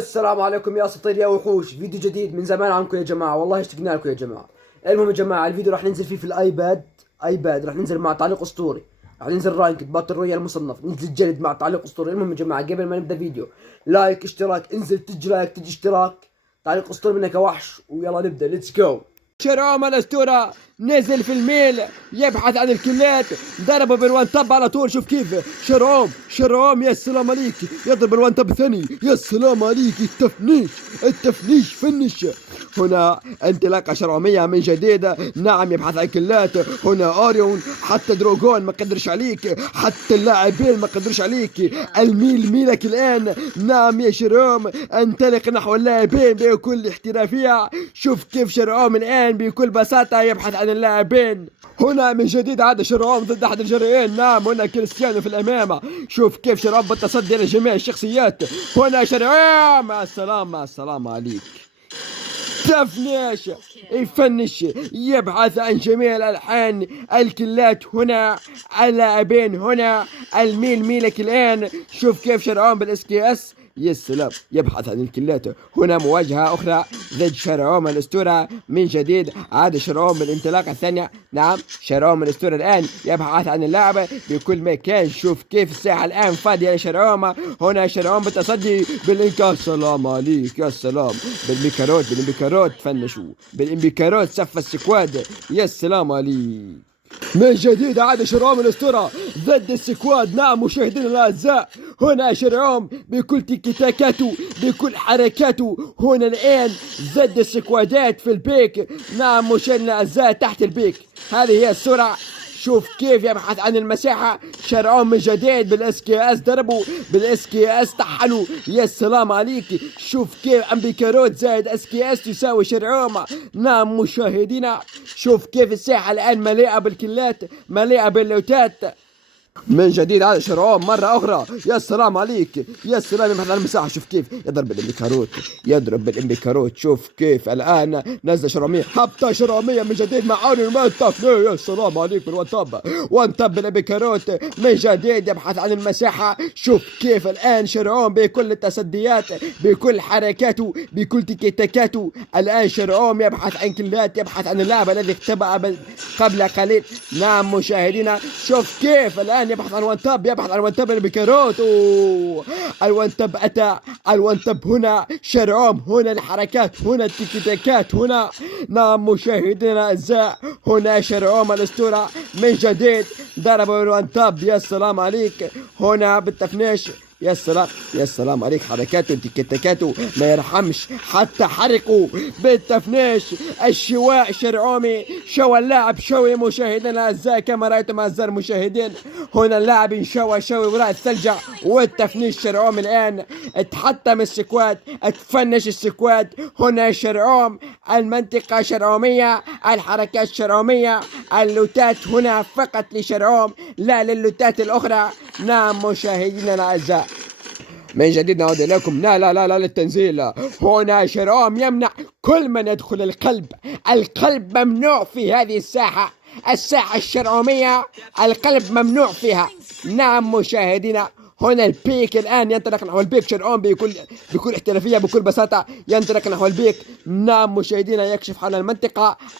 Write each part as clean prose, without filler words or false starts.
السلام عليكم يا اساطير يا وحوش. فيديو جديد من زمان عنكم يا جماعه، والله اشتقنا لكم يا جماعه. المهم يا جماعه، الفيديو راح ننزل فيه في الايباد راح ننزل مع تعليق اسطوري، راح ننزل رانك باتل رويال مصنف، ننزل جلد مع تعليق اسطوري. المهم يا جماعه، قبل ما نبدا فيديو، لايك اشتراك، انزل تجي لايك تجي اشتراك، تعليق اسطوري منك يا وحش، ويلا نبدا. ليتس جو. شرعوم الاسطورة نزل في الميل يبحث عن الكلات، ضربه بالوان تب على طول. شوف كيف شرعوم يا سلام عليك، يضرب الوان تب ثاني. يا سلام عليك، التفنيش فنش. هنا انطلاقة شرعومية من جديد. نعم، يبحث عن كلات. هنا اوريون، حتى دروغون ما قدرش عليك، حتى اللاعبين ما قدرش عليك. الميل ميلك الان. نعم يا شرعوم، انطلق نحو اللاعبين بكل احترافية. شوف كيف شرعوم الان بكل بساطة يبحث عن اللاعبين. هنا من جديد عاد شرعوم ضد احد الجريئين. نعم، هنا كريستيانو في الامام. شوف كيف شرعوم بالتصدي لجميع الشخصيات. هنا شرعوم، مع السلامة عليك. تفنيش يفنش، يبحث عن جميع الألحان، الكلات هنا، اللاعبين هنا، الميل ميلك الآن. شوف كيف شرعوم بالاس كي اس. يا سلام، يبحث عن الكلات. هنا مواجهة أخرى ضد شرعوم الأسطورة من جديد. عاد شرعوم بالانطلاقة الثانية. نعم، شرعوم الأسطورة الآن يبحث عن اللعبة بكل مكان. شوف كيف الساحة الآن فاضية لشرعوم. هنا شرعوم بالتصدي بالإنكار. سلام عليك، يا سلام، بالإمبيكاروت فنشوا، بالإمبيكاروت سف السكواد. يا سلام عليك. من جديد عاد شرعوم الاسطورة ضد السكواد. نعم مشاهدينا الاعزاء، هنا شرعوم بكل تيكي تاكاته، بكل حركاته. هنا الان ضد السكوادات في البيك. نعم مشاهدينا الاعزاء، تحت البيك. هذه هي السرعة. شوف كيف يبحث عن المساحة. شرعوم من جديد بالاس كي اس، ضربوا بالاس كي اس، طحنوا. يا سلام عليك. شوف كيف امبيكاروت زائد اس كي اس يساوي شرعوم. نعم مشاهدينا، شوف كيف الساحة الان مليئة بالكلات، مليئة باللوتات. من جديد على شرعوم مرة أخرى. يا سلام عليك، يا سلام، يبحث عن المساحة. شوف كيف يضرب بالإمبيكاروت. شوف كيف الآن نزل شرعومية، هبطة شرعومية من جديد مع أوريون مانتاف. يا سلام عليك وان تاب بالإمبيكاروت من جديد يبحث عن المساحة. شوف كيف الآن شرعوم بكل التصديات، بكل حركاته، بكل تيكيتاكاته. الآن شرعوم يبحث عن كلات، يبحث عن اللاعب الذي اختبأ قبل قليل. نعم مشاهدينا، شوف كيف الآن يبحث عن وان تاب البيكاروت. الوان تاب أتى، الوان تاب هنا شرعوم. هنا الحركات، هنا التيكيتاكات هنا. نعم مشاهدينا الأعزاء، هنا شرعوم الأسطورة من جديد ضرب الوان تاب. يا سلام عليك. هنا بالتفنيش. يا سلام عليك، حركاته وتيكيتاكاته ما يرحمش، حتى حرقوا بالتفنيش. الشواء شرعومي، شوى اللاعب شوي مشاهدينا الاعزاء كما رايتم اعزائي المشاهدين. هنا اللاعب انشوى شوي وراء الثلجة والتفنيش. شرعوم الان اتحطم السكواد، اتفنش السكواد. هنا شرعوم، المنطقة شرعومية، الحركات شرعومية، اللوتات هنا فقط لشرعوم لا للوتات الاخرى. نعم مشاهدينا الاعزاء، من جديد نعود إليكم. لا للتنزيل. هنا شرعوم يمنع كل من يدخل القلب. القلب ممنوع في هذه الساحة الشرعومية، القلب ممنوع فيها. نعم مشاهدينا، هنا البيك الآن ينطلق نحو البيك. شرعوم بكل احترافية، بكل بساطة ينطلق نحو البيك. نعم مشاهدينا، يكشف عن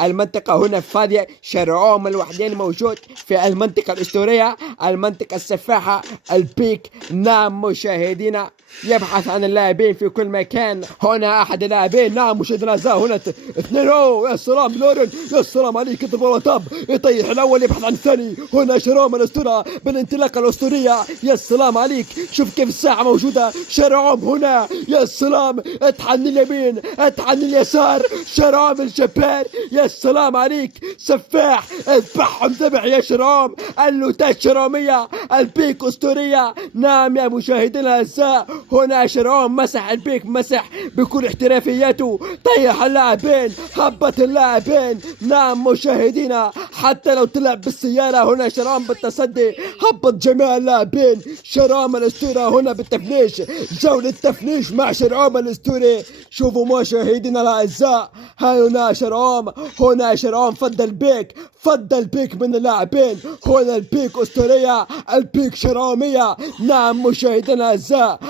المنطقة هنا فاضية. شرعوم الوحيد موجود في المنطقة الأسطورية، المنطقة السفاحة، البيك. نعم مشاهدينا، يبحث عن اللاعبين في كل مكان. هنا أحد اللاعبين. نعم مشاهدينا الأعزاء، هنا اثنين. يا سلام لورين، يا سلام عليك، يضرب وطاب، يطيح الأول، يبحث عن الثاني. هنا شرعوم الأسطورة بالانطلاقة الأسطورية. يا سلام عليك، شوف كيف الساعة موجودة. شرعوم هنا، يا سلام، اتحن اليمين، اتحن اليسار. شرعوم الجبار، يا سلام عليك، سفاح، اذبحهم ذبح يا شرعوم. اللوتات شرعومية، البيك أسطورية. نعم يا مشاهدينا الأعزاء، هنا شرعوم مسح البيك، مسح بكل احترافيته، طيح اللاعبين، هبط اللاعبين. نعم مشاهدينا، حتى لو طلع بالسيارة. هنا شرعوم بالتصدي هبط جميع اللاعبين. شرعوم شرعوم الأسطورة هنا بالتفنيش. جولة تفنيش مع شرعوم الأسطوري. شوفوا مشاهدينا الأعزاء، هنا شرعوم، هنا شرعوم فضل بيك من اللاعبين. هنا البيك أسطورية، البيك شرعومية. نعم مشاهدينا الأعزاء،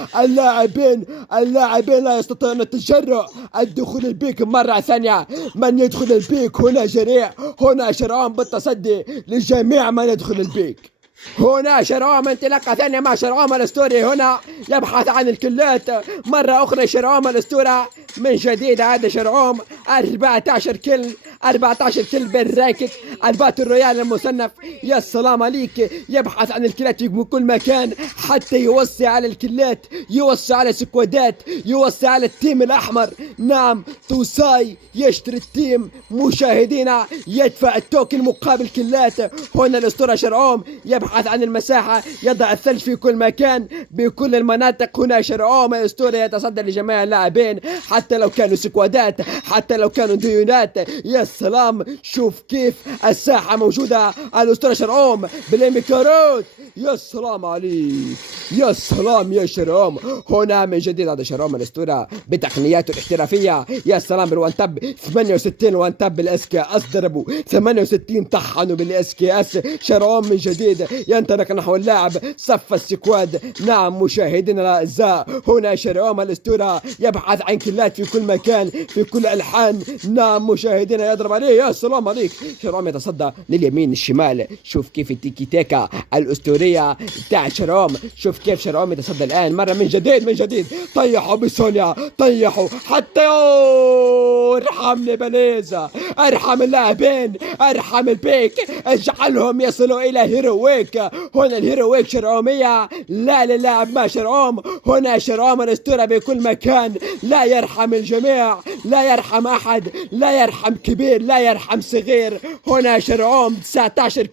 اللاعبين لا يستطيعون التجرؤ الدخول البيك مرة ثانية. من يدخل البيك هنا جريء. هنا شرعوم بالتصدي لجميع من يدخل البيك. هنا شرعوم انطلاقة ثانية مع شرعوم الأسطوري. هنا يبحث عن الكلات مرة أخرى. شرعوم الأسطورة من جديد. هذا شرعوم 14 كل بالرانكينج الباتل رويال المصنف. يا سلام عليك، يبحث عن الكلات في كل مكان حتى يوسع على الكلات، يوسع على سكوادات، يوسع على التيم الأحمر. نعم توساي يشتري التيم مشاهدينا، يدفع التوكن مقابل كلات. هنا الأسطورة شرعوم يبحث عن المساحة، يضع الثلج في كل مكان بكل المناطق. هنا شرعوم الأسطورة يتصدى لجميع اللاعبين حتى لو كانوا سكوادات، حتى لو كانوا ديونات. يا سلام، شوف كيف الساحة موجودة. الأسطورة شرعوم بالإمكانات. يا سلام عليك، يا سلام يا شرعوم. هنا من جديد هذا شرعوم الأسطورة بتقنياته الاحترافية. يا سلام بالوان تاب 68 وان تاب بالاس كي اس، ضربوا 68 طحنوا بالاس كي اس. شرعوم من جديد ينطلق نحو اللاعب صف السكواد. نعم مشاهدينا الاعزاء، هنا شرعوم الأسطورة يبحث عن كلات في كل مكان في كل الحان. نعم مشاهدينا يضرب عليه. يا سلام عليك، شرعوم يتصدى لليمين الشمال. شوف كيف التيكي تاكا الأسطورية بتاع شرعوم. شوف كيف شرعوم يتصدى الآن مرة من جديد. طيحوا بسونيا، طيحوا حتى ارحمني بليزا، ارحم اللاعبين، ارحم البيك، اجعلهم يصلوا الى هيرويك. هنا الهيرويك شرعومية لا للاعب ما شرعوم. هنا شرعوم الأسطورة بكل مكان، لا يرحم الجميع، لا يرحم احد، لا يرحم كبير، لا يرحم صغير. هنا شرعوم 19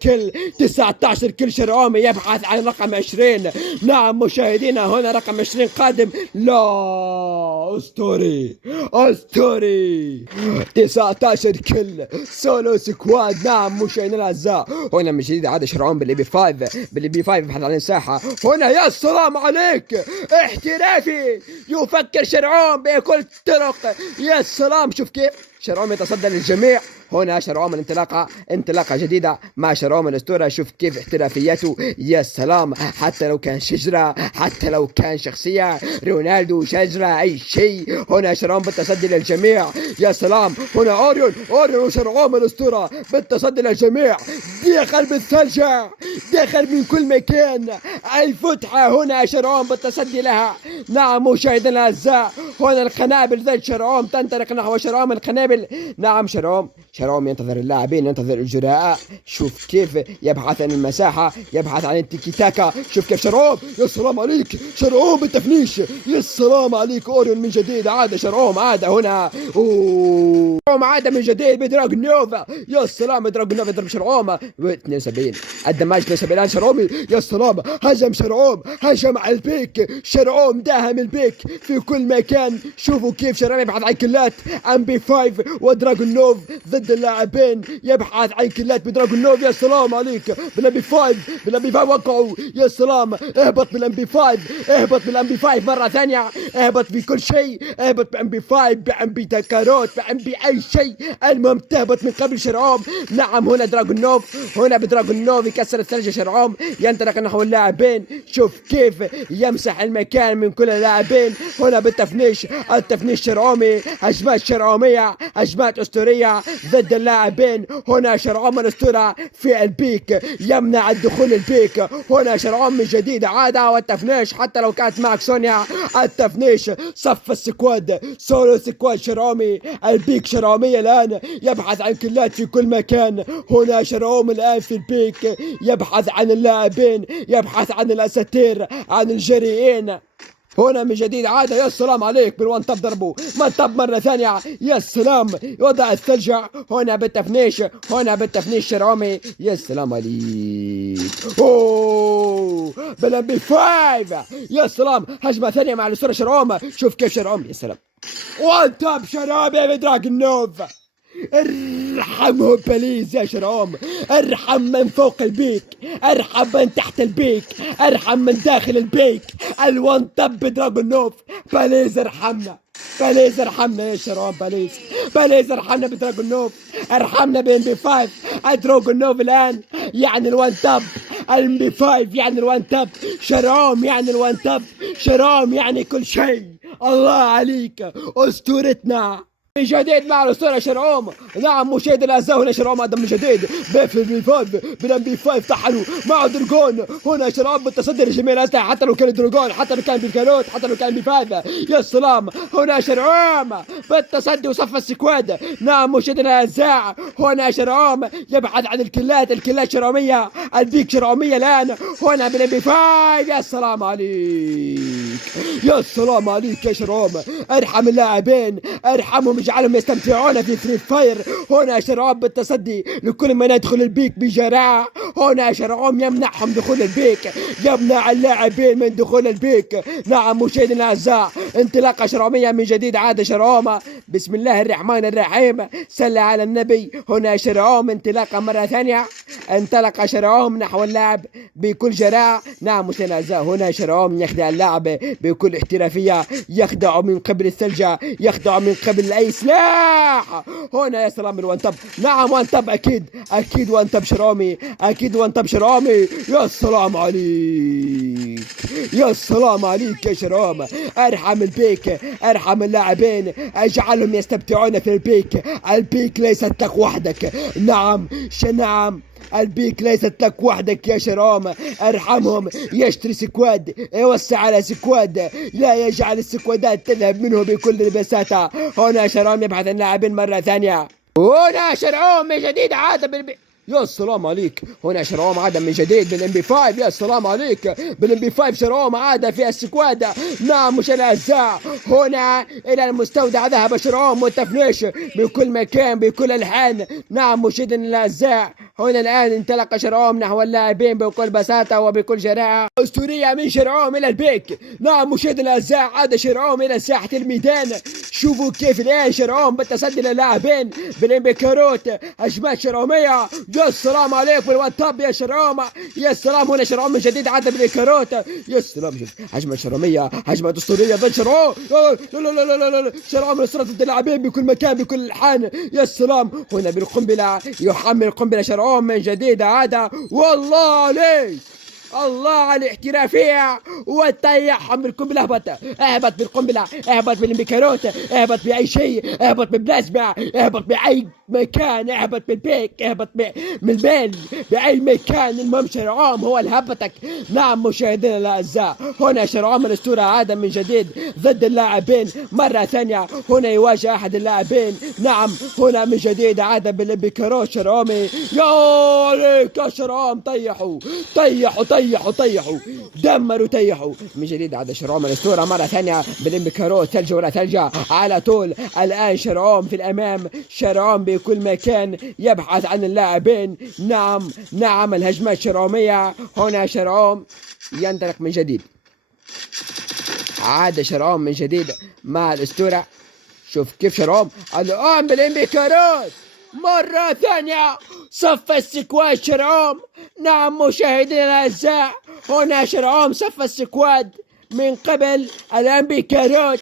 كل شرعومي يبحث عن رقم 20. نعم مشاهدينا، هنا رقم 20 قادم. لا أسطوري 19 كل سولو سكواد. نعم مشاهدينا الاعزاء، هنا من جديد عاد شرعوم بالبي 5 يبحث عن المساحة. هنا يا سلام عليك، احترافي يفكر شرعوم بكل الطرق. يا سلام، شوف كيف شرعوم يتصدى للجميع. هنا شرعوم انطلاقة جديدة مع شرعوم الأسطورة. شوف كيف احترافيته. يا سلام، حتى لو كان شجرة، حتى لو كان شخصية، رونالدو شجرة أي شيء. هنا شرعوم بالتصدي للجميع. يا سلام، هنا أوريون وشرعوم الأسطورة بالتصدي للجميع. دخل بالثلج، دخل من كل مكان. الفتحة هنا شرعوم بالتصدي لها. نعم مشاهدينا الأعزاء، هنا القنابل ذات شرعوم تنطلق نحو شرعوم القنابل. نعم شرعوم ينتظر اللاعبين، ينتظر الجراء. شوف كيف يبحث عن المساحة، يبحث عن التيكي تاكا. شوف كيف شرعوم. يا سلام عليك، شرعوم بالتفنيش. يا سلام عليك، أوريون من جديد عاد شرعوم، عاد هنا شرعوم عاد من جديد بدراغون نوفا. يا سلام، دراغون نوفا يضرب شرعوم 72 الدماج 72 شرعومي. يا سلام، هجم شرعوم، هجم على البيك. شرعوم داهم البيك في كل مكان. شوفوا كيف شرعوم يبحث عن كلات ام بي 5 ودراغون نوف ضد اللاعبين، يبحث عن كلات بدراغون نوف. يا سلام عليك، بالام بي 5 وقعوا. يا سلام، اهبط بالام بي 5، اهبط بالام بي 5 مرة ثانية، اهبط في كل شيء، اهبط بام بي 5، بام بي تكاروت، بام بي اي شيء، المهم تهبط من قبل شرعوم. نعم هنا دراغون نوف، هنا بدراغون نوف يكسر الثلج شرعوم، ينطلق نحو اللاعبين. شوف كيف يمسح المكان من كل اللاعبين. هنا بالتفنيش، التفنيش شرعومي، هجمات شرعومية، هجمات أسطورية ضد اللاعبين. هنا شرعوم الأسطورة في البيك يمنع الدخول البيك. هنا شرعوم من جديد عاد والتفنيش حتى لو كانت معك سونيا. التفنيش صف السكواد، سولو سكواد شرعومي. البيك شرعومية الآن يبحث عن كلات في كل مكان. هنا شرعوم الآن في البيك يبحث عن اللاعبين، يبحث عن الأساطير، عن الجريئين. هنا من جديد عاد. يا سلام عليك، بالوان تاب ضربوا ما تاب مرة ثانية. يا سلام، وضع الثلج. هنا بالتفنيش، هنا بالتفنيش شرعومي. يا سلام عليك، اوه بالام بي 5. يا سلام، هجمة ثانية مع الأسطورة شرعوم. شوف كيف شرعوم. يا سلام، وان تاب شرعومي بدراغون نوف. ارحمه بليز يا شرعوم، ارحم من فوق البيك، ارحم من تحت البيك، ارحم من داخل البيك، الوان تب دراجون نوف، بليز ارحمنا، بليز ارحمنا يا شرعوم، بليز ارحمنا بدراجون نوف، ارحمنا بام بي 5. دراجون نوف الان يعني الوان تب، الام بي 5 يعني الوان تب، شرعوم يعني الوان تب، شرعوم يعني كل شيء. الله عليك اسطورتنا من جديد مع الاسطوره شرعوم. نعم مشاهد الاعزاء، هنا شرعوم عدم من جديد بفل بي 5 بالام بي 5 طحنوا مع درجون. هنا شرعوم بالتصدي لجميع الاسلحه، حتى لو كان درجون، حتى لو كان بالكاروت، حتى لو كان بي 5. يا سلام، هنا شرعوم بالتصدي وصف السكواد. نعم مشاهد الاعزاء، هنا شرعوم يبحث عن الكلات شرعوميه، البيك شرعوميه الان. هنا بالام بي 5. يا سلام عليك، يا سلام عليك يا شرعوم، ارحم اللاعبين، ارحمهم، اجعلهم يستمتعون في فري فاير. هنا شرعوم بالتصدي لكل من يدخل البيك بجراء. هنا شرعوم يمنعهم دخول البيك، يمنع اللاعبين من دخول البيك. نعم مشاهدينا الاعزاء، انطلاقه شرعوميه من جديد عاد شرعوم. بسم الله الرحمن الرحيم، صلى على النبي. هنا شرعوم انطلاقه مره ثانيه، انطلق شرعوم نحو اللاعب بكل جراء. نعم مشاهدينا الاعزاء، هنا شرعوم يخدع اللاعب بكل احترافيه، يخدع من قبل الثلجه، يخدع من قبل اي سلاح. هنا يا سلام الوان تب. نعم وان تب، اكيد وان تب شرعومي، اكيد وان تب شرعومي. يا سلام عليك، يا سلام عليك يا شرعوم، ارحم البيك، ارحم اللاعبين، اجعلهم يستمتعون في البيك. البيك ليست لك وحدك. نعم نعم، البيك ليست لك وحدك يا شرعوم، ارحمهم. يشتري سكواد، يوسع على سكواد، لا يجعل السكوادات تذهب منه بكل بساطة. هنا شرعوم يبحث عن لاعبين مرة ثانية. هنا شرعوم من جديد عاد يا سلام عليك، هنا شرعوم عاد من جديد بالام بي 5. يا سلام عليك، بالام بي 5 شرعوم عاد في السكواد. نعم مشاهدينا الاعزاء، هنا الى المستودع ذهب شرعوم والتفنيش بكل مكان بكل الحان. نعم مشاهدينا الاعزاء، هنا الان انطلق شرعوم نحو اللاعبين بكل بساطه وبكل جراءه اسطوريه من شرعوم الى البيك. نعم مشاهدينا الاعزاء، عاد شرعوم الى ساحه الميدان. شوفوا كيف الان شرعوم بالتصدي للاعبين بالام بي كاروت، هجمات شرعوميه. يا سلام عليك بالواتاب يا شرعوم، يا سلام. هنا شرعوم من جديد عاد بالكاروت. يا سلام، شوف هجمه شرعوميه، هجمه اسطوريه ضد شرعوم. لا لا لا لا لا، شرعوم نصرة ضد اللاعبين بكل مكان بكل الحان. يا سلام، هنا بالقنبله يحمل القنبله شرعوم من جديد عاد. والله عليك، الله على الاحترافية وطيحهم بالقنبلة. اهبط بالقنبلة، اهبط بالميكاروت، اهبط بأي شيء، اهبط بالبلازما، اهبط بأي مكان، اهبط بالبيك، اهبط من البين، بأي مكان. المهم شرعوم هو اللي هبطك. نعم مشاهدينا الأعزاء، هنا شرعوم الأسطورة عاد من جديد ضد اللاعبين مرة ثانية. هنا يواجه أحد اللاعبين. نعم هنا من جديد عاد بالبيكاروت شرعومي. يا عليك يا شرعوم، طيحوا دمروا طيحوا من جديد. عاد شرعوم الأسطورة مرة ثانية بالبيكاروت، ثلج ولا ثلجة على طول. الآن شرعوم في الأمام، شرعوم بكل مكان يبحث عن اللاعبين. نعم الهجمات شرعومية. هنا شرعوم ينطلق من جديد، عاد شرعوم من جديد مع الأسطورة. شوف كيف شرعوم الآن بالبيكاروت مرة ثانية صف السكواد شرعوم. نعم مشاهدينا الأعزاء، هنا شرعوم صف السكواد من قبل الآن بيكاروت.